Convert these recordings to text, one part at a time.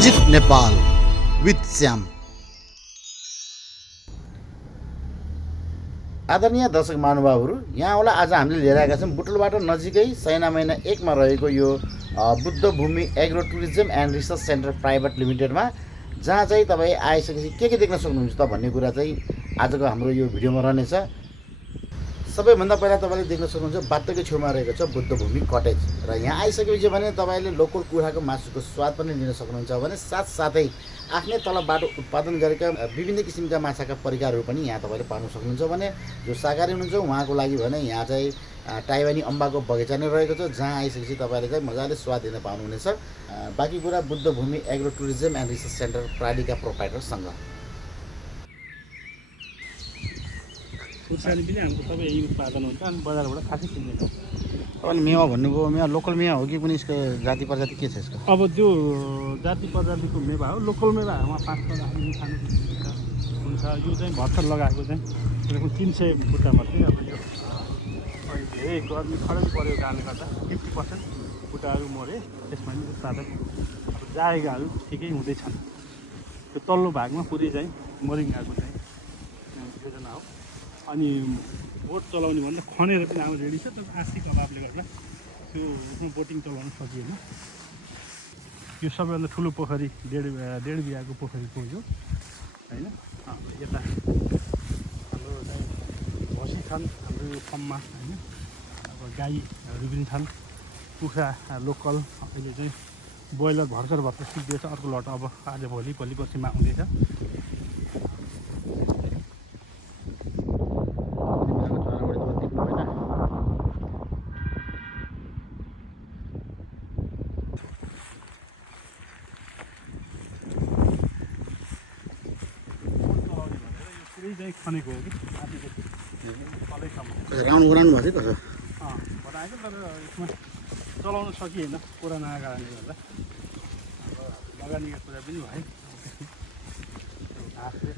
Visit Nepal with Shyam. आदरणीय दर्शक महानुभावहरू, यहाँ होला आज हामीले लिएर आएका छौँ बुटोलबाट नजिकै सैना महिना 1 मा रहेको यो Buddha Bhumi agro tourism and research centre private लिमिटेडमा, जहाँ चाहिँ तपाईँ आइसकेपछि के देख्न सक्नुहुन्छ त भन्ने कुरा चाहिँ आजको हाम्रो यो भिडियोमा रहनेछ। सबैभन्दा पहिला तपाईँले देख्न सक्नुहुन्छ बाटोकै छेउमा रहेको छ बुद्ध भूमि कटेज, र यहाँ आइसकेपछि भने तपाईँले लोकल कुखुराको मासुको स्वाद पनि लिन सक्नुहुन्छ भने साथसाथै आफ्नै तलबाट उत्पादन गरेका विभिन्न किसिमका माछाका परिकारहरू पनि यहाँ तपाईँले पाउन सक्नुहुन्छ। भने जो शाकाहारी हुनुहुन्छ उहाँको लागि भने यहाँ चाहिँ टाइवानी अम्बाको बगैँचा नै रहेको छ, जहाँ आइसकेपछि तपाईँले चाहिँ मजाले स्वाद लिन पाउनुहुनेछ। बाँकी कुरा Buddha Bhumi agro tourism and research centre प्राडीका प्रोप्राइटरसँग। खुर्सानी पनि हाम्रो सबै यही उत्पादन हुन्छ अनि बजारबाट खासै किन्दैन। अनि मेवा भन्नुभयो, मेवा लोकल मेवा हो कि कुनै यसको जाति प्रजाति के छ यसको? अब त्यो जाति प्रजातिको मेवा हो, लोकल मेवा उहाँ 5 प्रजातिले खानु हुन्छ। यो चाहिँ भर्खर लगाएको चाहिँ त्यसको 300 बुट्टा मात्रै। अब यो धेरै गर्मी खडेरी परेको कारणले गर्दा 50% बुट्टाहरू मरे, त्यसमा पनि उत्पादन अब जायगाहरू ठिकै हुँदैछन्। त्यो तल्लो भागमा पुरै चाहिँ मोरिङ्गाको चाहिँ योजना हो। अनि बोट चलाउने भन्दा खनेर पनि अब रेडी छ, तर आर्थिक अभावले गर्दा त्यो उसमा बोटिङ चलाउन सकिएन। यो सबैभन्दा ठुलो पोखरी डेढ बिघाको पोखरीको यो होइन। यता हाम्रो चाहिँ भैँसी छन् हाम्रो यो फर्ममा होइन। अब गाईहरू पनि छन्, कुखुरा लोकल। अहिले चाहिँ ब्रोइलर भर्खर सिक्दैछ, अर्को लट अब आज भोलि पर्सिमा आउँदैछ। खनेको हो कि राउन्ड बनाउनु भएको थियो कसो बनाएको, तर यसमा चलाउन सकिएन कोरोनाको कारणले गर्दा। अब लगानीको कुरा पनि भयो। घाँसले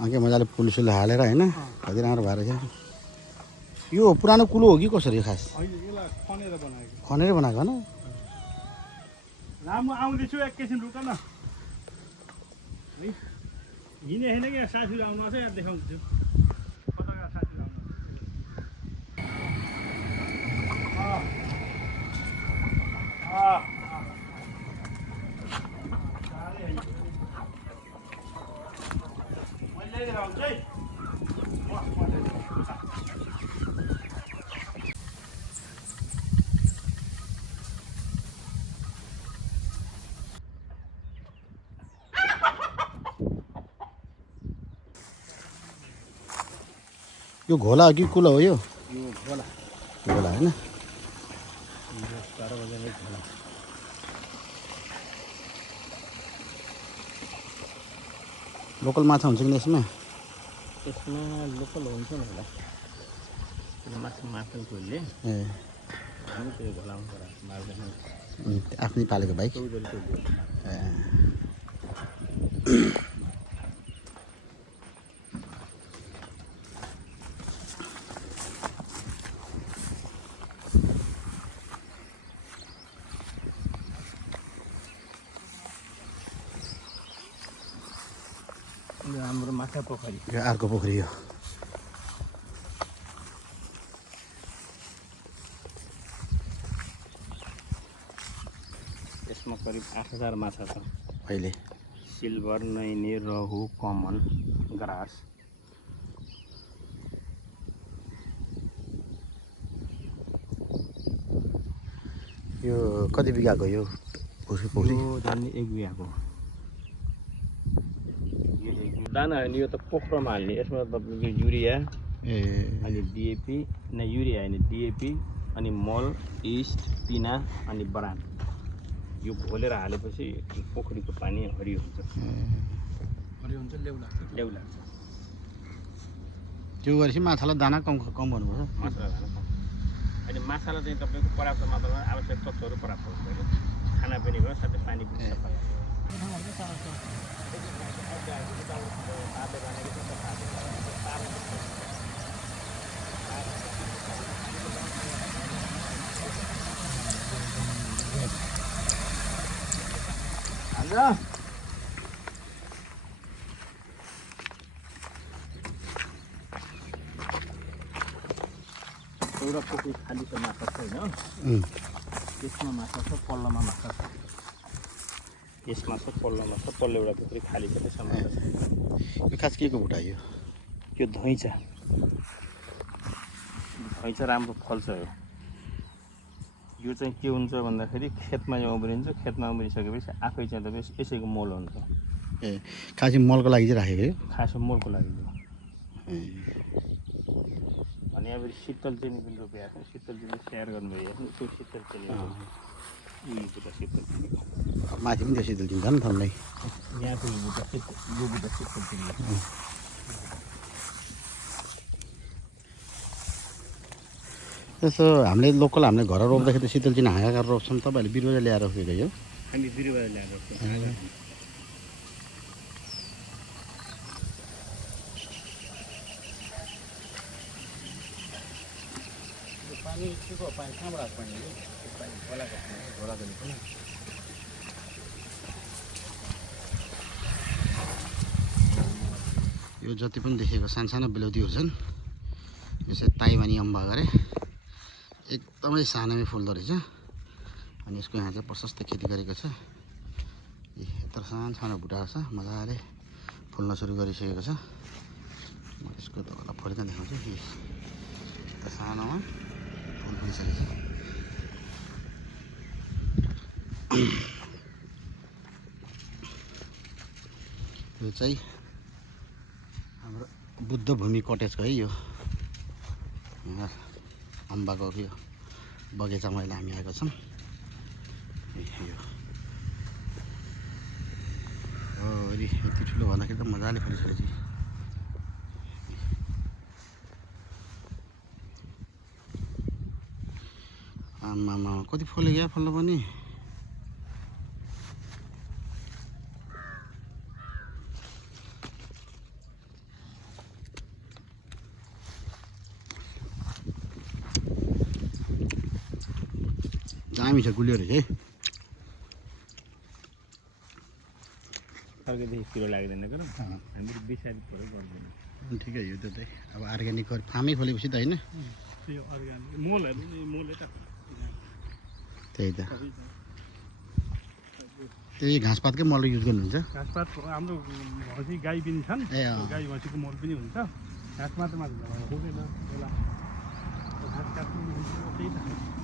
के मजाले पुलसुल हालेर होइन, कति राम्रो भएर छ। यो पुरानो कुलो हो कि कसरी खास? यसलाई खनेर बनाएको। खनेर बनाएको होइन? राम्रो आउँदैछु, एकैछिन रुक न। हिँडे होइन कि साथीहरू आउनु छ, यहाँ देखाउँछु। कताका साथीहरू आउनु यो घोला हो कि कुलो हो? यो घोला घोला होइन? 12 बजे घोला। लोकल माछा हुन्छ कि यसमा? यसमा लोकल हुन्छ होला, माछा मार्केटकोले त्यो घोलाउनु पर्यो मार्केटमा। आफ्नै पालेको भाइ। हाम्रो माछा पोखरी, यो अर्को पोखरी हो। यसमा करिब 8000 माछा छ अहिले। सिल्भर, नैनी, रहु, कमन, ग्रास। यो कति बिघाको यो पोखरी? यो झन् 1 बिघाको दाना होइन, यो त पोखरोमा हाल्ने। यसमा तपाईँको युरिया अनि डिएपी, युरिया होइन डिएपी, अनि मल, इस्ट, पिना अनि बरान, यो घोलेर हालेपछि पोखरीको पानी हरियो हुन्छ। लेउ लाग्छ। त्यो गरेपछि माछालाई दाना कम गर्नुपर्छ। माछालाई दाना कम, अनि माछालाई चाहिँ तपाईँको पर्याप्त मात्रामा आवश्यक तत्त्वहरू प्राप्त हुन्छ। खाना पनि भयो, साथै पानी पनि सफा लाग्छ। एउटा पोखरी खाली छ माछा छैन त्यसमा माछा छ पल्लोमा माछा छ यसमा छ पल्लोमा छ पल्लो एउटा पोखरी खाली छ त्यसमा माछा छ यो खास के को बुटा यो यो धैँचा राम्रो फल्छ यो चाहिँ के हुन्छ भन्दाखेरि खेतमा यो उम्रिन्छ खेतमा उम्रिसकेपछि आफै चाहिँ तपाईँ यसैको मल हुन्छ ए खासै मलको लागि चाहिँ राखेको यो खास मलको लागि अनि अब शीतल चिनी पनि रोपिएको छ शीतल चिनी स्याहार गर्नुभयो त्यो शीतल चिनी उयो बुटा शीतल चिनी माथि पनि त्यो शीतल चिनी झन् थन्नै यहाँको बुटा शीतल चिनी यसो हामीले लोकल हामीले घर रोप्दाखेरि त शीतल चिनी हाँगा गरेर रोप्छौँ तपाईँहरूले बिरुवा ल्याएर रोपेको यो हामी बिरुवा ल्याएर रोप्छौँ पानी के पानी कहाँबाट पानी यो जति पनि देखेको सानो बेलौतीहरू छन् यो चाहिँ ताइवानी अम्बा गरे एकदमै सानोमै फुल्दो रहेछ अनि यसको यहाँ चाहिँ प्रशस्त खेती गरेको छ यत्रो सानो बुट्टा छ मजाले फुल्न सुरु गरिसकेको छ म यसको तपाईँलाई फरिकन देखाउँछु यस्तो सानोमा फुल फुलिसकेको छ यो चाहिँ हाम्रो बुद्ध भूमि कटेजको है यो अम्बाको यो बगैँचामा अहिले हामी आएको छौँ यो अलि यति ठुलो भन्दाखेरि त मजाले फलिसकेपछि आमामा कति फल्यो क्या फल्नु पनि दामी छ गुलियो रहेछ है अर्कोदेखि किलो लाग्दैन कि हामीहरू बिसारी पऱ्यो गर्दैन ठिकै यो त अब अर्ग्यानिक फार्मै खोलेपछि त होइन त्यो अर्ग्यानिक मलहरू मल यता त्यही त त्यही घाँसपातकै मल युज गर्नुहुन्छ घाँसपात हाम्रो भैँसी गाई पनि छन् ए गाई भैँसीको मल पनि हुन्छ घाँस मात्र हुँदैन बेला घाँस काट्नु त्यही त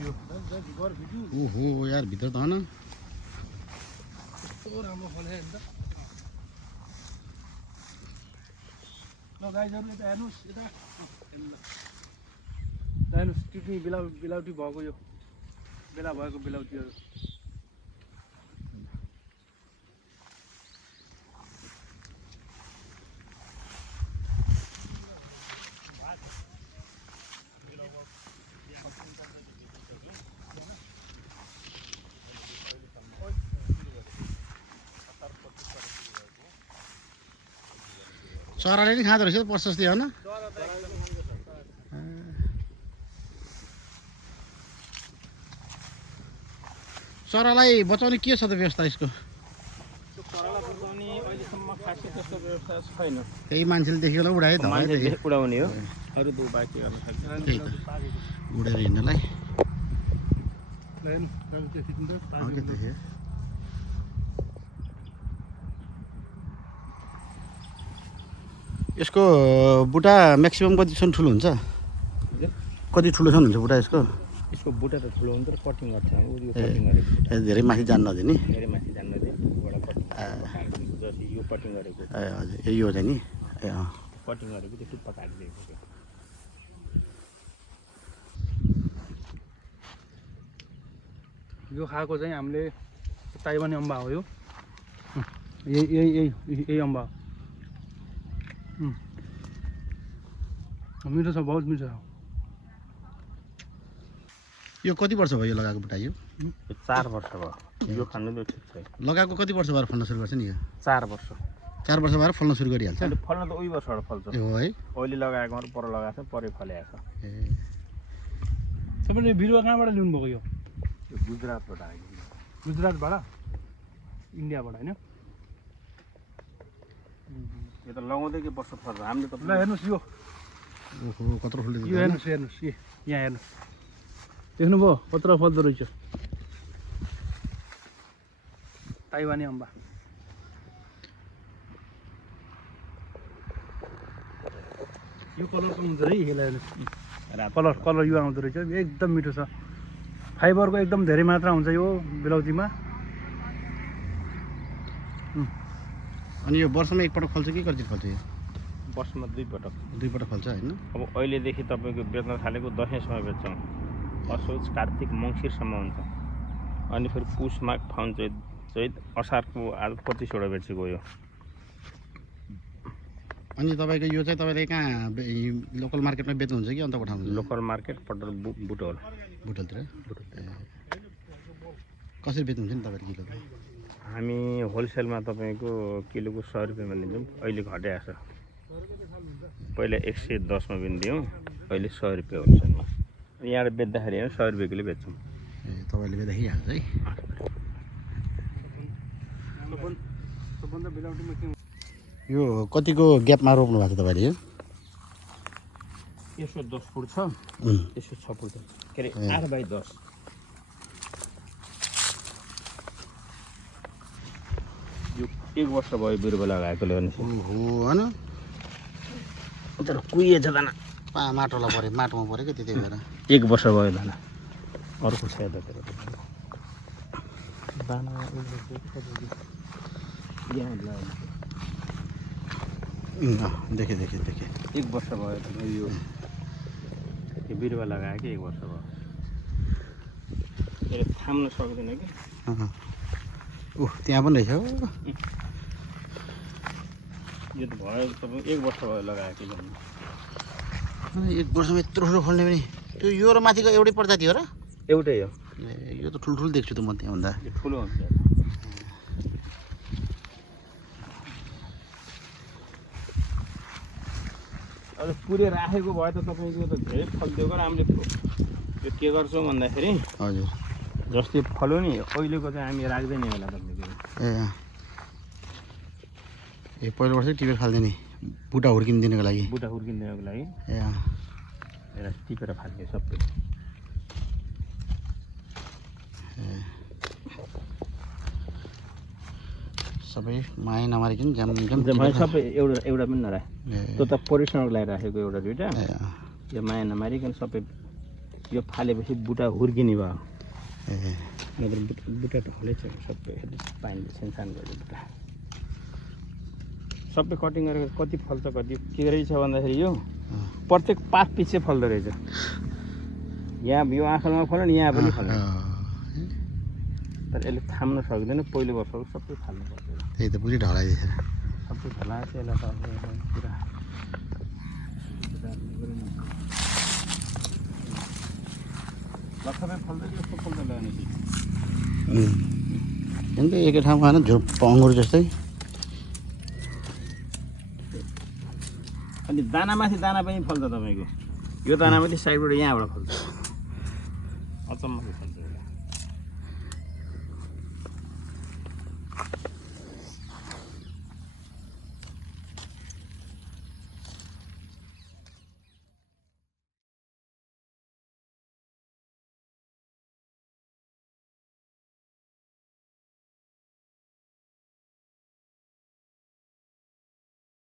ओहो यार भित्र त न कस्तो राम्रो फल्यो नि त ल गाईहरू यता हेर्नुहोस् यता हेर्नुहोस् टिप्नी बेलाउटी भएको यो बेला भएको बेलाउटीहरू चराले नि खाँदो रहेछ प्रशस्तै हो न चरालाई बचाउने के छ त व्यवस्था यसको चरालाई बचाउने अहिलेसम्म खासै त्यस्तो व्यवस्था छैन त्यही मान्छेले देखेको उडायो त मान्छेले उडाउने हो अरू दु बाँकी गर्न सक्छ त्यही त उडेर हिँड्नलाई ओके देखेँ यसको बुट्टा म्याक्सिमम कतिसम्म ठुलो हुन्छ कति ठुलोसम्म हुन्छ बुट्टा यसको यसको बुट्टा त ठुलो हुन्छ तर कटिङ गर्छ यो कटिङ गरेको धेरै माथि जान्न दिए नि धेरै माथि जान्न दिए कटिङ जति यो कटिङ गरेको ए हजुर यो चाहिँ नि ए कटिङ गरेको त्यो टुप्पा काटिदिएको थियो यो खाएको चाहिँ हामीले ताइवानी अम्बा हो यो यही अम्बा मिठो छ बहुत मिठो छ यो कति वर्ष भयो लगाएको बुट्टा यो यो 4 वर्ष भयो यो खानु त ठिक छ लगाएको कति वर्ष भएर फल्न सुरु गर्छ नि यो 4 वर्ष 4 वर्ष भएर फल्न सुरु गरिहाल्छ अहिले फल्न त उही वर्षबाट फल्छ ए हो है अहिले लगाएको मात्र पर लगाएको छ परै फलेको छ ए तपाईँले बिरुवा कहाँबाट ल्याउनु भएको यो यो गुजरातबाट आएको गुजरातबाट इन्डियाबाट होइन यो त लगाउँदै के वर्ष पर्छ हामीले त ल हेर्नुहोस् यो ओहो कत्रो फुल्दै यो हेर्नुहोस् हेर्नुहोस् यहाँ हेर्नुहोस् देख्नुभयो कत्रो फल्दो रहेछ ताइवानी अम्बा यो कलरको हुन्छ है यसलाई हेर्नुहोस् कलर कलर यो आउँदो रहेछ एकदम मिठो छ फाइबरको एकदम धेरै मात्रा हुन्छ यो बेलाउतीमा अनि यो वर्षमा एकपटक फल्छ कि कति फल्छ यो वर्षमा 2 पटक फल्छ होइन अब अहिलेदेखि तपाईँको बेच्न थालेको दसैँसम्म बेच्छौँ असोज कार्तिक मङ्सिरसम्म हुन्छ अनि फेरि पुष माघ फाउन चैत असारको आज 25वटा बेचेको यो अनि तपाईँको यो चाहिँ तपाईँले कहाँ लोकल मार्केटमा बेच्नुहुन्छ कि अन्त पठाउनुहुन्छ लोकल मार्केट पटल बुटोल बुटलतिर कसरी बेच्नुहुन्छ नि तपाईँले किलो हामी होलसेलमा तपाईँको किलोको 100 रुपियाँमा लिन्छौँ अहिले घटाएको छ पहिला 110 मा दिन्थ्यौँ अहिले 100 रुपियाँ होलसेलमा यहाँबाट बेच्दाखेरि 100 रुपियाँ किलो बेच्छौँ ए तपाईँले बेच्दाखेरि हाल्छ है यो कतिको ग्यापमा रोप्नु भएको छ तपाईँले यो यसो 10 फुट छ यसो 6 फुट छ के अरे 8 बाई 10 यो 1 वर्ष भयो बिरुवा लगाएकोले भने ओहो होइन तर कुहिएछ दाना माटोमा पऱ्यो कि त्यति भएर 1 वर्ष भयो दाना अर्को छ यतातिर दाना देखेँ 1 वर्ष भयो यो बिरुवा लगायो कि 1 वर्ष भयो यसले थाम्न सक्दैन कि त्यहाँ पनि रहेछ यो त भयो तपाईँ 1 वर्ष भयो लगायो कि 1 वर्षमा यत्रो ठुलो फल्ने पनि त्यो यो र माथिको एउटै प्रजाति हो र एउटै हो यो त ठुल्ठुलो देख्छु त म त्यहाँभन्दा यो ठुलो हुन्छ अब पुरै राखेको भए त तपाईँको त धेरै फल्थ्यो र हामीले यो के गर्छौँ भन्दाखेरि हजुर जस्तै फल्यो नि अहिलेको चाहिँ हामी राख्दैन होला तपाईँको ए पहिलो वर्ष टिपेर फाल्दैन नि बुटा हुर्किदिनुको लागि बुटा हुर्किदिनुको लागि ए यसलाई टिपेर फाल्ने सबै सबै माया नमारिकन जाम सबै एउटा पनि नराख त्यो त परिश्रमको लागि राखेको एउटा दुइटा यो माया नमारिकन सबै यो फालेपछि बुटा हुर्किने भयो नत्र बुटा त फलेछ सबै पानीले सेन्सान गर्यो बुटा सबै कटिङ गरेको कति फल्छ कति के रहेछ भन्दाखेरि यो प्रत्येक पात पछि फल्दो रहेछ यहाँ यो आँखामा फल्यो नि यहाँ पनि फल्यो तर यसले थाम्न सक्दैन पहिलो वर्षको सबै फाल्नु पर्छ त्यही त पुरै ढलाइदिएछ सबै ढलाएको यसलाई त पुरा सबै फल्दै यस्तो फल्दै ल्याउने अन्त एकै ठाउँमा होइन झुप्प अङ्गुर जस्तै अनि दानामाथि दाना पनि फल्छ तपाईँको यो दानामाथि साइडबाट यहाँबाट फल्छ अचम्मको फल्छ